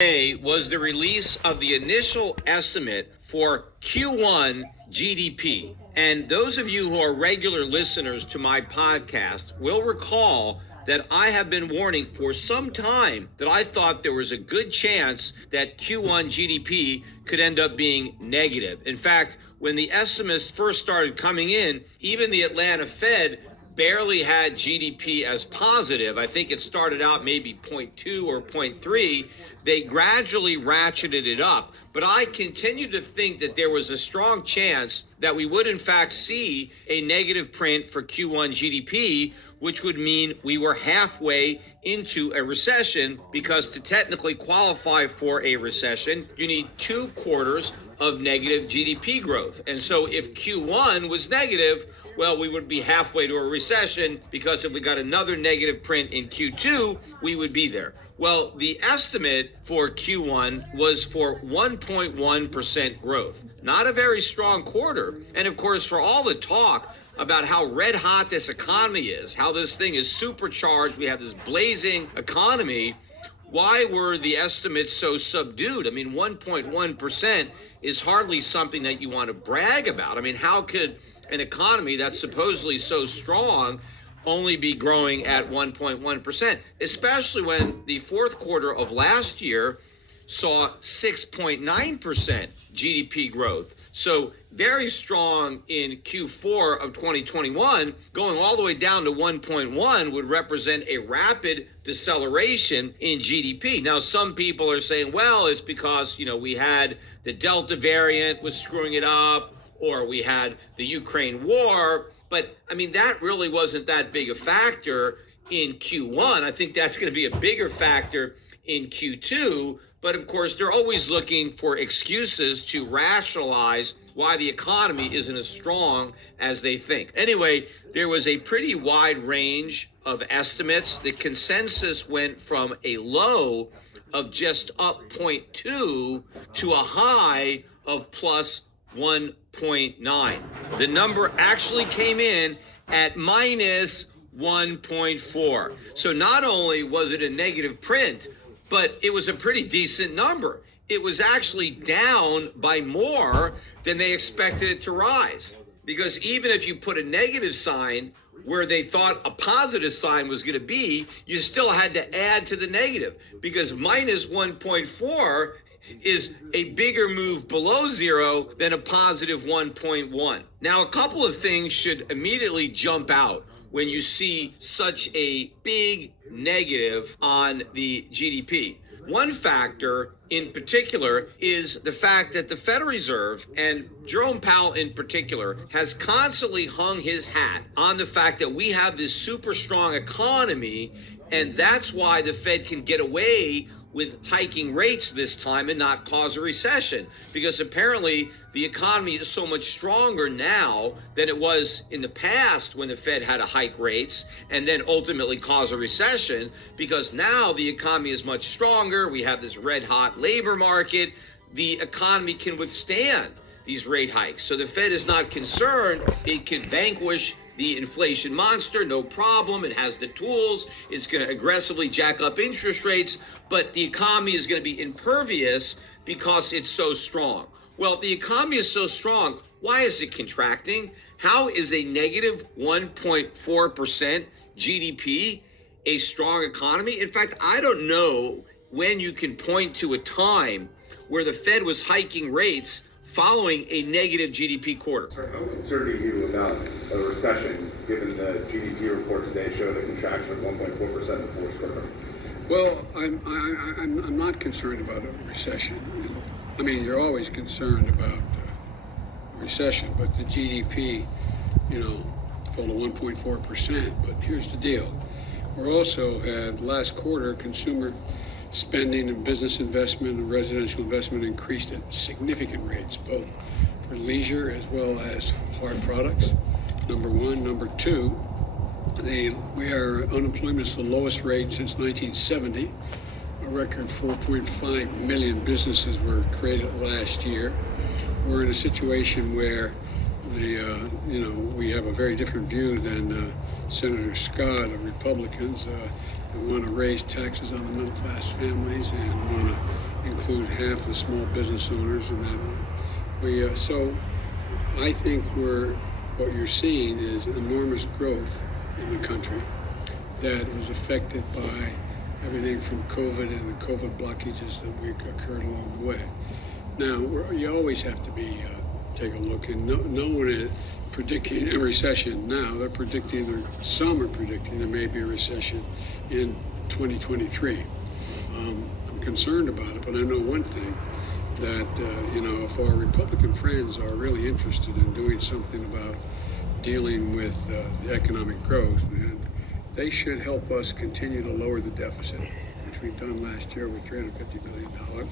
Today was the release of the initial estimate for Q1 GDP. And those of you who are regular listeners to my podcast will recall that I have been warning for some time that I thought there was a good chance that Q1 GDP could end up being negative. In fact, when the estimates first started coming in, even the Atlanta Fed barely had GDP as positive. I think it started out maybe 0.2 or 0.3. They gradually ratcheted it up. But I continue to think that there was a strong chance that we would in fact see a negative print for Q1 GDP, which would mean we were halfway into a recession, because to technically qualify for a recession, you need 2 quarters of negative GDP growth. And so if Q1 was negative, well, we would be halfway to a recession, because if we got another negative print in Q2, we would be there. Well, the estimate for Q1 was for 1.1% growth. Not a very strong quarter. And of course, for all the talk about how red hot this economy is, how this thing is supercharged, we have this blazing economy, why were the estimates so subdued? I mean, 1.1% is hardly something that you want to brag about. I mean, how could an economy that's supposedly so strong only be growing at 1.1%, especially when the fourth quarter of last year saw 6.9% GDP growth. So very strong in Q4 of 2021, going all the way down to 1.1 would represent a rapid deceleration in GDP. Now, some people are saying, well, it's because, we had the Delta variant was screwing it up, or we had the Ukraine war. But I mean, that really wasn't that big a factor in Q1. I think that's going to be a bigger factor in Q2. But of course, they're always looking for excuses to rationalize why the economy isn't as strong as they think. Anyway, there was a pretty wide range of estimates. The consensus went from a low of just up 0.2 to a high of plus 1.9. The number actually came in at minus 1.4. So not only was it a negative print, but it was a pretty decent number. It was actually down by more than they expected it to rise. Because even if you put a negative sign where they thought a positive sign was going to be, you still had to add to the negative, because minus 1.4 is a bigger move below zero than a positive 1.1. Now, a couple of things should immediately jump out when you see such a big negative on the GDP. One factor in particular is the fact that the Federal Reserve, and Jerome Powell in particular, has constantly hung his hat on the fact that we have this super strong economy, and that's why the Fed can get away with hiking rates this time and not cause a recession, because apparently the economy is so much stronger now than it was in the past when the Fed had to hike rates and then ultimately cause a recession, because now the economy is much stronger. We have this red hot labor market. The economy can withstand these rate hikes. So the Fed is not concerned. It can vanquish the inflation monster, no problem. It has the tools. It's going to aggressively jack up interest rates, but the economy is going to be impervious because it's so strong. Well, if the economy is so strong, why is it contracting? How is a negative 1.4% GDP a strong economy? In fact, I don't know when you can point to a time where the Fed was hiking rates following a negative GDP quarter. How concerned are you about a recession, given the GDP report today showed a contraction of 1.4% in the fourth quarter? Well, I'm not concerned about a recession. I mean, you're always concerned about a recession, but the GDP, fell to 1.4%. But here's the deal: we also had last quarter consumer spending and business investment and residential investment increased at significant rates, both for leisure as well as hard products. Number one. Number two, unemployment is the lowest rate since 1970. A record 4.5 million businesses were created last year. We're in a situation where we have a very different view than Senator Scott of Republicans who want to raise taxes on the middle-class families and want to include half the small business owners and that. So I think what you're seeing is enormous growth in the country that was affected by everything from COVID and the COVID blockages that occurred along the way. Now, you always have to take a look, and no one is predicting a recession now. They're predicting, some are predicting there may be a recession in 2023. I'm concerned about it, but I know one thing, that if our Republican friends are really interested in doing something about dealing with the economic growth, then they should help us continue to lower the deficit, which we've done last year with $350 billion.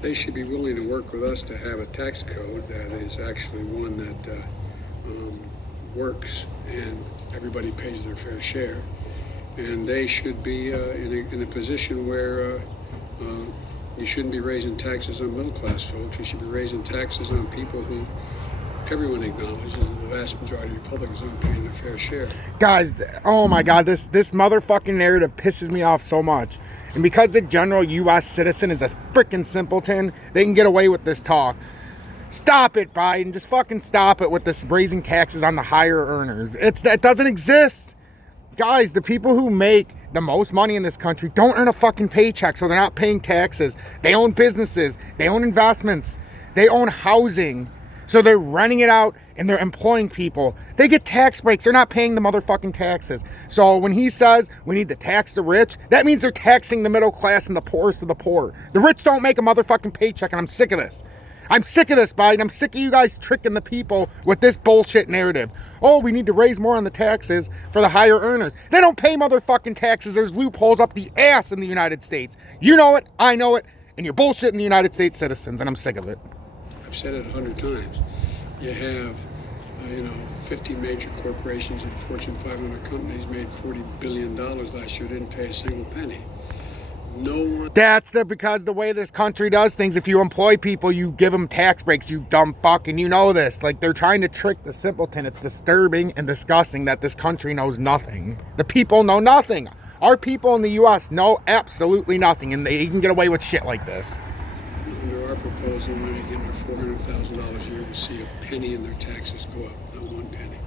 They should be willing to work with us to have a tax code that is actually one that works and everybody pays their fair share. And they should be in a position where you shouldn't be raising taxes on middle-class folks. You should be raising taxes on people who everyone acknowledges that the vast majority of Republicans aren't paying their fair share. Guys, oh my God, this motherfucking narrative pisses me off so much. And because the general U.S. citizen is a freaking simpleton, they can get away with this talk. Stop it, Biden. Just fucking stop it with this raising taxes on the higher earners. That doesn't exist. Guys, the people who make the most money in this country don't earn a fucking paycheck, so they're not paying taxes. They own businesses. They own investments. They own housing. So they're renting it out and they're employing people. They get tax breaks. They're not paying the motherfucking taxes. So when he says we need to tax the rich, that means they're taxing the middle class and the poorest of the poor. The rich don't make a motherfucking paycheck, and I'm sick of this. I'm sick of this, Biden. I'm sick of you guys tricking the people with this bullshit narrative. Oh, we need to raise more on the taxes for the higher earners. They don't pay motherfucking taxes. There's loopholes up the ass in the United States. You know it, I know it, and you're bullshitting the United States citizens, and I'm sick of it. I've said it 100 times. You have, 50 major corporations and Fortune 500 companies made $40 billion last year, didn't pay a single penny. No one. That's because the way this country does things, if you employ people, you give them tax breaks, you dumb fuck, and you know this. Like, they're trying to trick the simpleton. It's disturbing and disgusting that this country knows nothing. The people know nothing. Our people in the U.S. know absolutely nothing, and they can get away with shit like this. Under our proposal, when they get their $400,000 a year, we'll see a penny in their taxes go up, not one penny.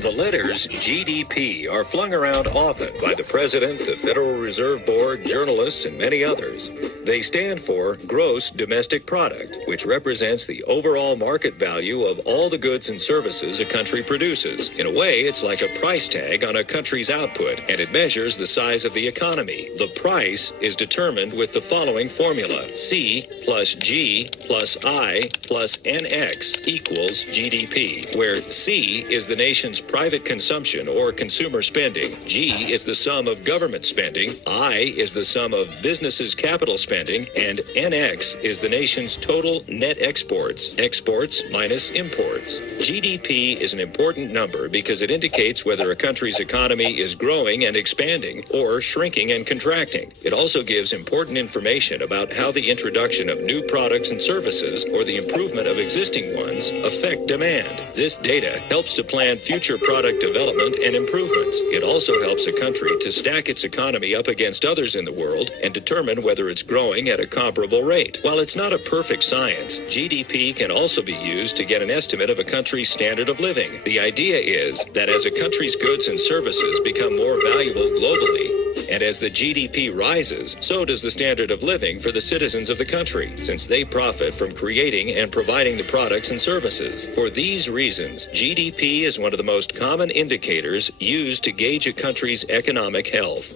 The letters GDP are flung around often by the President, the Federal Reserve Board, journalists, and many others. They stand for Gross Domestic Product, which represents the overall market value of all the goods and services a country produces. In a way, it's like a price tag on a country's output, and it measures the size of the economy. The price is determined with the following formula: C plus G plus I plus NX equals GDP, where C is the nation's private consumption or consumer spending, G is the sum of government spending, I is the sum of businesses' capital spending, and NX is the nation's total net exports, exports minus imports. GDP is an important number because it indicates whether a country's economy is growing and expanding or shrinking and contracting. It also gives important information about how the introduction of new products and services or the improvement of existing ones affect demand. This data helps to plan future product development and improvements. It also helps a country to stack its economy up against others in the world and determine whether it's growing at a comparable rate. While it's not a perfect science, GDP can also be used to get an estimate of a country's standard of living. The idea is that as a country's goods and services become more valuable globally, and as the GDP rises, so does the standard of living for the citizens of the country, since they profit from creating and providing the products and services. For these reasons, GDP is one of the most common indicators used to gauge a country's economic health.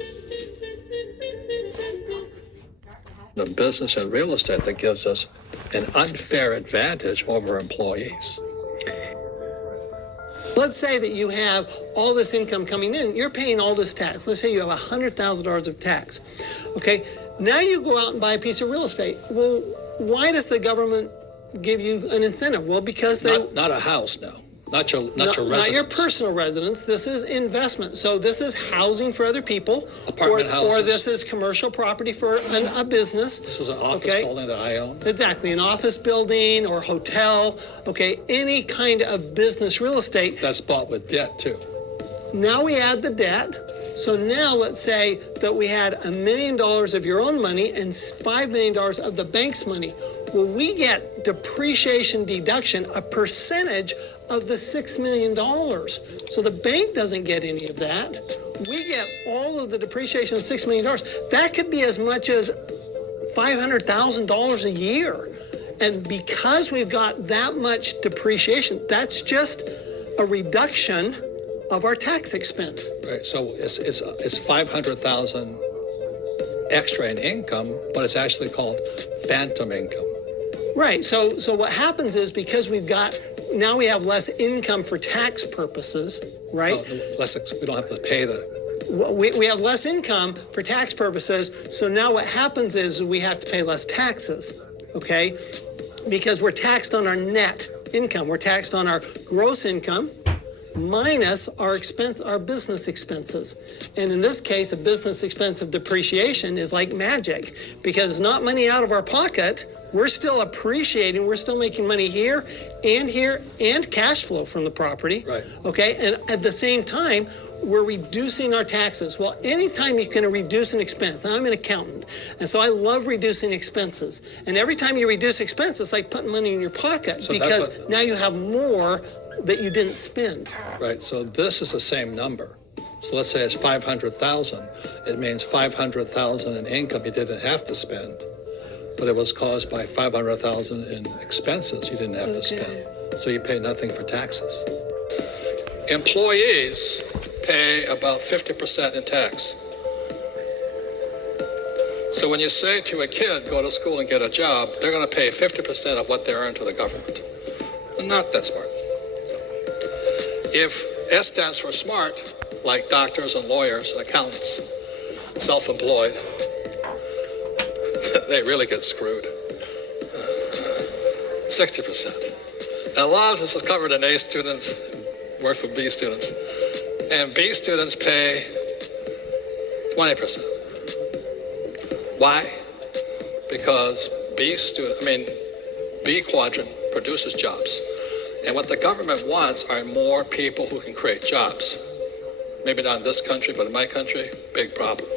The business and real estate that gives us an unfair advantage over employees. Let's say that you have all this income coming in, you're paying all this tax. Let's say you have $100,000 of tax. Okay, now you go out and buy a piece of real estate. Well, why does the government give you an incentive? Well, because they... Not a house, no. Not your Not residence. your personal residence. This is investment. So this is housing for other people. Apartment or houses. this is commercial property for a business. This is an office building that I own. Exactly, an office building or hotel. Okay, any kind of business real estate. That's bought with debt too. Now we add the debt. So now let's say that we had $1 million of your own money and $5 million of the bank's money. Well, we get depreciation deduction, a percentage of the $6 million. So the bank doesn't get any of that. We get all of the depreciation of $6 million. That could be as much as $500,000 a year. And because we've got that much depreciation, that's just a reduction of our tax expense. Right. So it's 500,000 extra in income, but it's actually called phantom income. Right. So what happens is because we have less income for tax purposes, right? We don't have to pay We have less income for tax purposes. So now what happens is we have to pay less taxes, okay? Because we're taxed on our net income. We're taxed on our gross income minus our business expenses. And in this case, a business expense of depreciation is like magic because it's not money out of our pocket. We're still appreciating, we're still making money here and cash flow from the property. Right. Okay, and at the same time, we're reducing our taxes. Well, anytime you can reduce an expense, now I'm an accountant, and so I love reducing expenses. And every time you reduce expenses, it's like putting money in your pocket because now you have more that you didn't spend. Right, so this is the same number. So let's say it's 500,000. It means 500,000 in income you didn't have to spend, but it was caused by 500,000 in expenses you didn't have to spend. So you pay nothing for taxes. Employees pay about 50% in tax. So when you say to a kid, go to school and get a job, they're going to pay 50% of what they earn to the government. Not that smart. If S stands for smart, like doctors and lawyers and accountants, self-employed, they really get screwed. 60%. And a lot of this is covered in A students, work for B students. And B students pay 20%. Why? Because B quadrant produces jobs. And what the government wants are more people who can create jobs. Maybe not in this country, but in my country, big problem.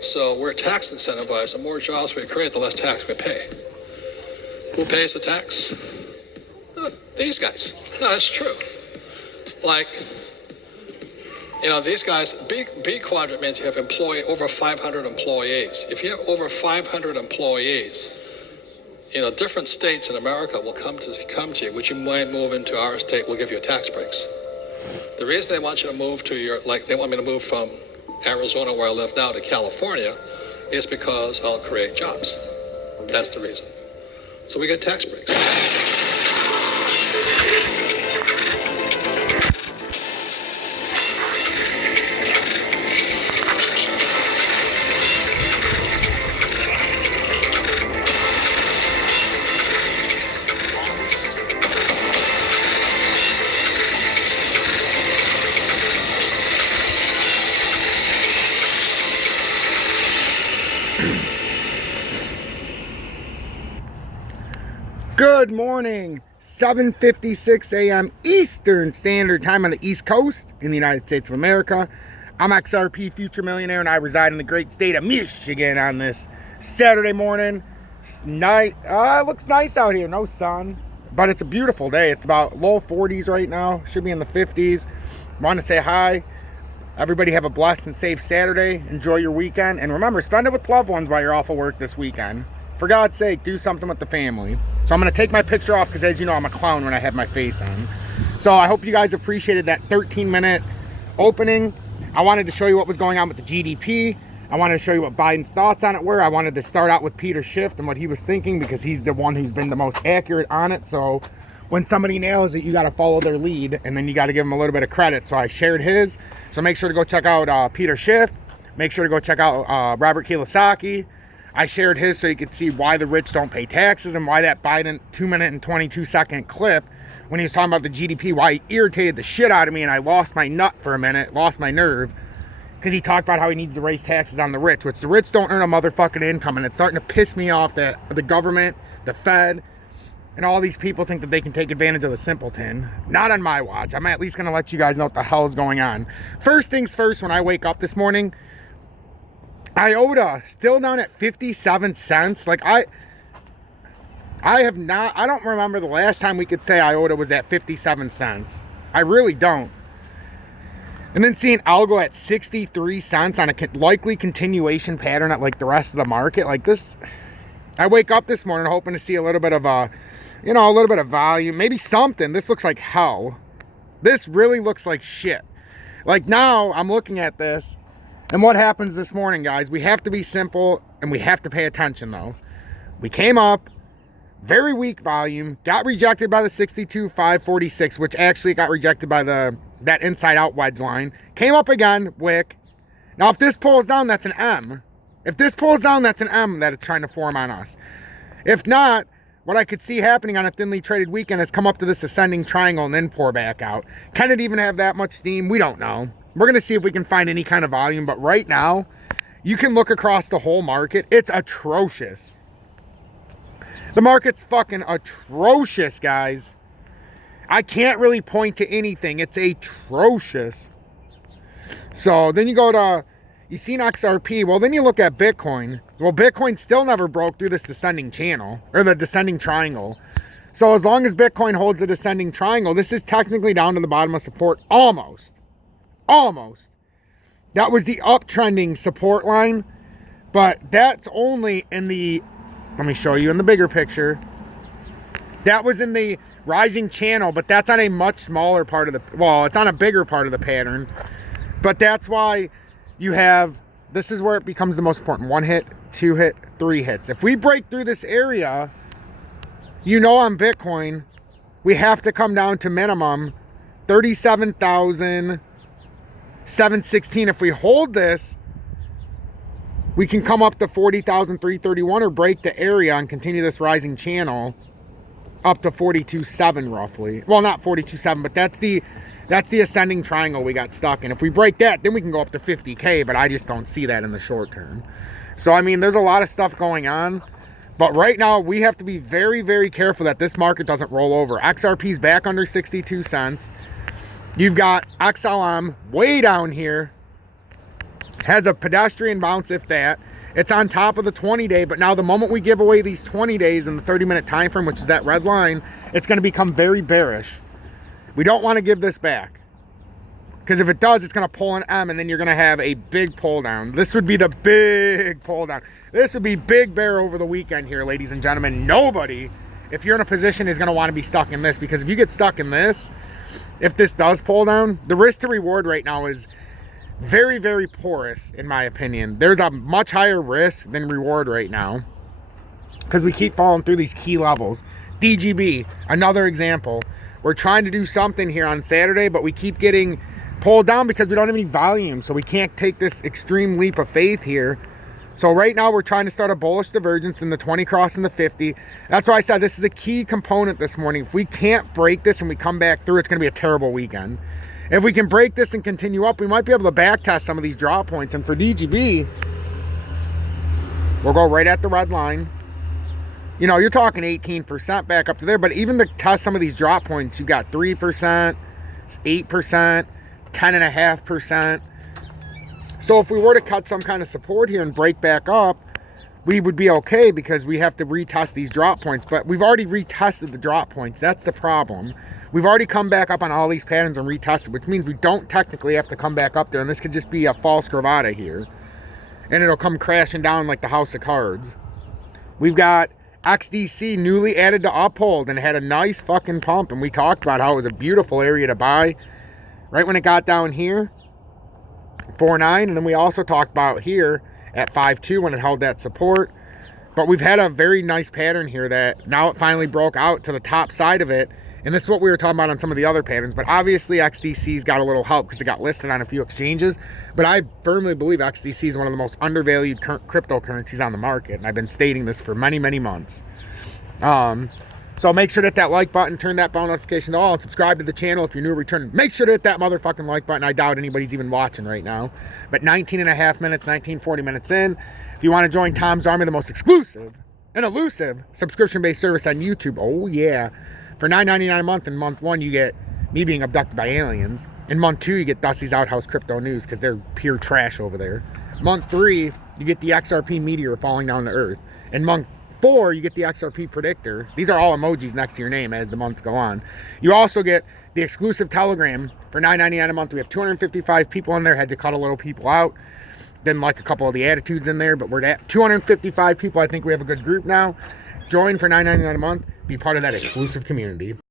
So we're tax incentivized. The more jobs we create, the less tax we pay. Who pays the tax? These guys. No, it's true. These guys, B quadrant means you have over 500 employees. If you have over 500 employees, different states in America will come to you, which you might move into our state, we'll give you tax breaks. The reason they want you to move they want me to move from Arizona, where I live now, to California, is because I'll create jobs. That's the reason. So we get tax breaks. Good morning, 7:56 a.m. Eastern Standard Time on the East Coast in the United States of America. I'm XRP Future Millionaire, and I reside in the great state of Michigan on this Saturday morning. It looks nice out here, no sun, but it's a beautiful day. It's about low 40s right now, should be in the 50s. Want to say hi. Everybody have a blessed and safe Saturday. Enjoy your weekend, and remember, spend it with loved ones while you're off of work this weekend. For God's sake, do something with the family. So I'm going to take my picture off because, as you know, I'm a clown when I have my face on. So I hope you guys appreciated that 13-minute opening. I wanted to show you what was going on with the GDP. I wanted to show you what Biden's thoughts on it were. I wanted to start out with Peter Schiff and what he was thinking because he's the one who's been the most accurate on it. So when somebody nails it, you got to follow their lead, and then you got to give them a little bit of credit. So I shared his. So make sure to go check out Peter Schiff. Make sure to go check out Robert Kiyosaki. I shared his so you could see why the rich don't pay taxes and why that Biden 2-minute and 22-second clip when he was talking about the GDP, why he irritated the shit out of me and I lost my nut for a minute, lost my nerve, because he talked about how he needs to raise taxes on the rich, which the rich don't earn a motherfucking income, and it's starting to piss me off that the government, the Fed, and all these people think that they can take advantage of the simpleton. Not on my watch. I'm at least going to let you guys know what the hell is going on. First things first, when I wake up this morning, IOTA still down at 57 cents. Like I don't remember the last time we could say IOTA was at 57 cents. I really don't. And then seeing algo at 63 cents on a likely continuation pattern at like the rest of the market. Like this, I wake up this morning hoping to see a little bit of a little bit of volume, maybe something. This looks like hell. This really looks like shit. Like now I'm looking at this. And what happens this morning, guys? We have to be simple and we have to pay attention, though. We came up, very weak volume, got rejected by the 62.546, which actually got rejected by that inside-out wedge line. Came up again, wick. Now, if this pulls down, that's an M. If this pulls down, that's an M that it's trying to form on us. If not, what I could see happening on a thinly traded weekend is come up to this ascending triangle and then pour back out. Can it even have that much steam? We don't know. We're going to see if we can find any kind of volume, but right now, you can look across the whole market. It's atrocious. The market's fucking atrocious, guys. I can't really point to anything. It's atrocious. So then you go to, you see an XRP. Well, then you look at Bitcoin. Well, Bitcoin still never broke through this descending channel, or the descending triangle. So as long as Bitcoin holds the descending triangle, this is technically down to the bottom of support almost. Almost. That was the uptrending support line, but that's only in the, let me show you in the bigger picture. That was in the rising channel, but that's on a much smaller part of the, well, it's on a bigger part of the pattern, but that's why you have, this is where it becomes the most important. 1 hit, 2 hit, 3 hits. If we break through this area, you know, on Bitcoin, we have to come down to minimum 37,716. If we hold this, we can come up to 40,331 or break the area and continue this rising channel up to 42.7 roughly. Well, not 42.7, but that's the ascending triangle we got stuck in. If we break that, then we can go up to 50K, but I just don't see that in the short term. So, I mean, there's a lot of stuff going on. But right now, we have to be very, very careful that this market doesn't roll over. XRP's back under 62 cents. You've got XLM way down here. Has a pedestrian bounce, if that. It's on top of the 20-day, but now the moment we give away these 20 days in the 30-minute time frame, which is that red line, it's going to become very bearish. We don't want to give this back. Because if it does, it's going to pull an M, and then you're going to have a big pull down. This would be the big pull down. This would be big bear over the weekend here, ladies and gentlemen. Nobody, if you're in a position, is going to want to be stuck in this. Because if you get stuck in this, if this does pull down, the risk to reward right now is very, very porous, in my opinion. There's a much higher risk than reward right now because we keep falling through these key levels. DGB, another example. We're trying to do something here on Saturday, but we keep getting pulled down because we don't have any volume, so we can't take this extreme leap of faith here. So right now we're trying to start a bullish divergence in the 20 crossing the 50. That's why I said this is a key component this morning. If we can't break this and we come back through, it's going to be a terrible weekend. If we can break this and continue up, we might be able to back test some of these drop points. And for DGB, we'll go right at the red line. You know, you're talking 18% back up to there, but even to test some of these drop points, you got 3%, 8%, 10.5%. So if we were to cut some kind of support here and break back up, we would be okay because we have to retest these drop points. But we've already retested the drop points. That's the problem. We've already come back up on all these patterns and retested, which means we don't technically have to come back up there. And this could just be a false gravata here. And it'll come crashing down like the house of cards. We've got XDC newly added to Uphold and had a nice fucking pump. And we talked about how it was a beautiful area to buy right when it got down here. 4.9, and then we also talked about here at 5.2 when it held that support. But we've had a very nice pattern here that now it finally broke out to the top side of it, And this is what we were talking about on some of the other patterns, but obviously XDC's got a little help because it got listed on a few exchanges. But I firmly believe XDC is one of the most undervalued cryptocurrencies on the market, and I've been stating this for many, many months. So make sure to hit that like button, turn that bell notification to all, and subscribe to the channel if you're new or returning. Make sure to hit that motherfucking like button. I doubt anybody's even watching right now. But 19 and a half minutes, 40 minutes in. If you want to join Tom's Army, the most exclusive and elusive subscription-based service on YouTube, oh yeah. For $9.99 a month, in month 1, you get me being abducted by aliens. In month 2, you get Dusty's Outhouse Crypto News because they're pure trash over there. Month 3, you get the XRP meteor falling down to Earth. In month 4, you get the XRP predictor. These are all emojis next to your name as the months go on. You also get the exclusive Telegram for $9.99 a month. We have 255 people in there. Had to cut a little people out. Didn't like a couple of the attitudes in there, but we're at 255 people. I think we have a good group now. Join for $9.99 a month. Be part of that exclusive community.